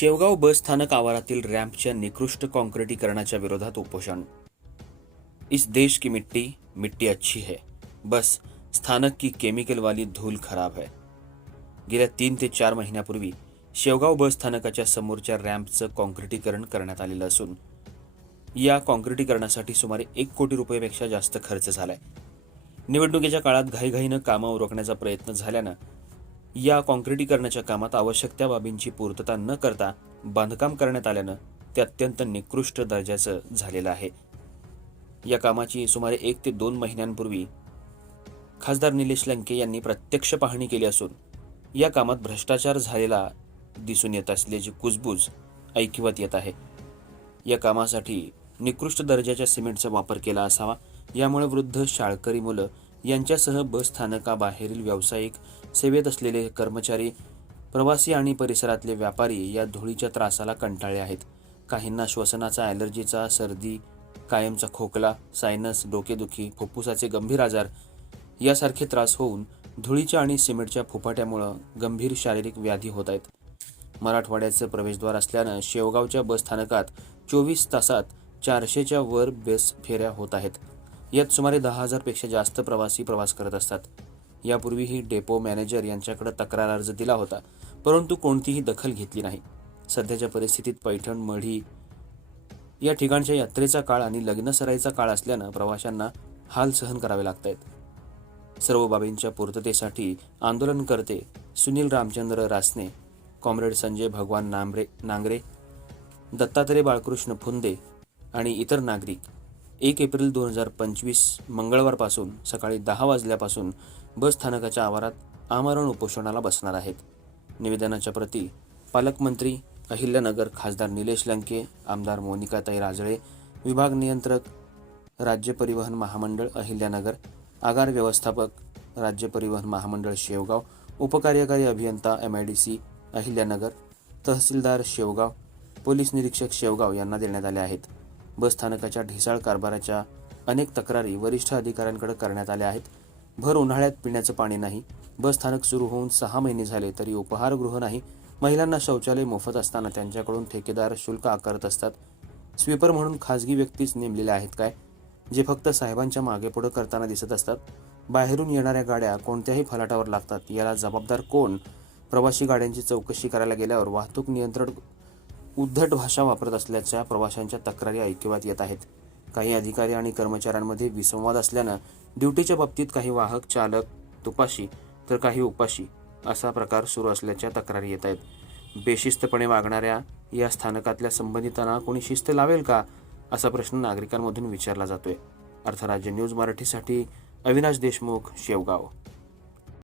शेवगाव बस स्थानक आवारातील रॅम्पच्या निकृष्ट काँक्रिटीकरणाच्या विरोधात उपोषण. इस देश की मिट्टी मिट्टी अच्छी है. बस स्थानक की केमिकल वाली धूल खराब है. गेल्या तीन ते चार महिन्यापूर्वी शेवगाव बस स्थानकाच्या समोरच्या रॅम्पचं काँक्रिटीकरण करण्यात आलेलं असून या काँक्रिटीकरणासाठी सुमारे एक कोटी रुपयेपेक्षा जास्त खर्च झालाय. निवडणुकीच्या काळात घाईघाईनं कामं उरकण्याचा प्रयत्न झाल्यानं या काँक्रिटीकरणाच्या कामात आवश्यक त्या बाबींची पूर्तता न करता बांधकाम करण्यात आल्यानं ते अत्यंत निकृष्ट दर्जाचं झालेलं आहे. या कामाची सुमारे एक ते दोन महिन्यांपूर्वी खासदार निलेश लंके यांनी प्रत्यक्ष पाहणी केली असून या कामात भ्रष्टाचार झालेला दिसून येत असल्याची कुजबूज ऐकिवत येत आहे. या कामासाठी निकृष्ट दर्जाच्या सिमेंटचा वापर केला असावा यामुळे वृद्ध शाळकरी मुलं यांच्यासह बस स्थानकाबाहेरील व्यावसायिक सेवेत असलेले कर्मचारी प्रवासी आणि परिसरातले व्यापारी या धुळीच्या त्रासाला कंटाळले आहेत. काहींना श्वसनाचा ॲलर्जीचा सर्दी कायमचा खोकला सायनस डोकेदुखी फुफ्फुसाचे गंभीर आजार यासारखे त्रास होऊन धुळीच्या आणि सिमेंटच्या फुफाट्यामुळं गंभीर शारीरिक व्याधी होत आहेत. मराठवाड्याचं प्रवेशद्वार असल्यानं शेवगावच्या बस स्थानकात चोवीस तासात चारशेच्या वर बस फेऱ्या होत आहेत. यात सुमारे दहा हजारपेक्षा जास्त प्रवासी प्रवास करत असतात. यापूर्वीही डेपो मॅनेजर यांच्याकडे तक्रार अर्ज दिला होता परंतु कोणतीही दखल घेतली नाही. सध्याच्या परिस्थितीत पैठण मढी या ठिकाणच्या यात्रेचा काळ आणि लग्नसराईचा काळ असल्यानं प्रवाशांना हाल सहन करावे लागत आहेत सर्व बाबींच्या पूर्ततेसाठी आंदोलनकर्ते सुनील रामचंद्र रासने कॉम्रेड संजय भगवान नांबरे नांगरे दत्तात्रय बाळकृष्ण फुंदे आणि इतर नागरिक एक एप्रिल दोन हजार पंचवीस मंगळवारपासून सकाळी दहा वाजल्यापासून बस स्थानकाच्या आवारात आमरण उपोषणाला बसणार आहेत. निवेदनाच्या प्रती पालकमंत्री अहिल्यानगर खासदार निलेश लंके आमदार मोनिकाताई राजळे विभाग नियंत्रक राज्य परिवहन महामंडळ अहिल्यानगर आगार व्यवस्थापक राज्य परिवहन महामंडळ शेवगाव उपकार्यकारी अभियंता M I D C Ahilyanagar tehsildar Shevgaon police निरीक्षक शेवगाव यांना देण्यात आले आहेत. बस स्थानकाच्या ढिसाळ कारभाराच्या अनेक तक्रारी वरिष्ठ अधिकाऱ्यांकडे करण्यात आल्या आहेत. भर उन्हाळ्यात पिण्याचं पाणी नाही. बस स्थानक सुरू होऊन सहा महिने झाले तरी उपहारगृह नाही. महिलांना शौचालय मोफत असताना त्यांच्याकडून ठेकेदार शुल्क आकारत असतात. स्वीपर म्हणून खाजगी व्यक्तीच नेमलेल्या आहेत काय? जे फक्त साहेबांच्या मागे पुढे करताना दिसत असतात. बाहेरून येणाऱ्या गाड्या कोणत्याही फलाटावर लागतात. याला जबाबदार कोण? प्रवासी गाड्यांची चौकशी करायला गेल्यावर वाहतूक नियंत्रण उद्धट भाषा वापरत असल्याच्या प्रवाशांच्या तक्रारी ऐकिवात येत आहेत. काही अधिकारी आणि कर्मचाऱ्यांमध्ये विसंवाद असल्यानं ड्युटीच्या बाबतीत काही वाहक चालक तुपाशी तर काही उपाशी असा प्रकार सुरू असल्याच्या तक्रारी येत आहेत. बेशिस्तपणे वागणाऱ्या या स्थानकातल्या संबंधितांना कोणी शिस्त लावेल का असा प्रश्न नागरिकांमधून विचारला जातोय. अर्थराज्य न्यूज मराठीसाठी अविनाश देशमुख शेवगाव.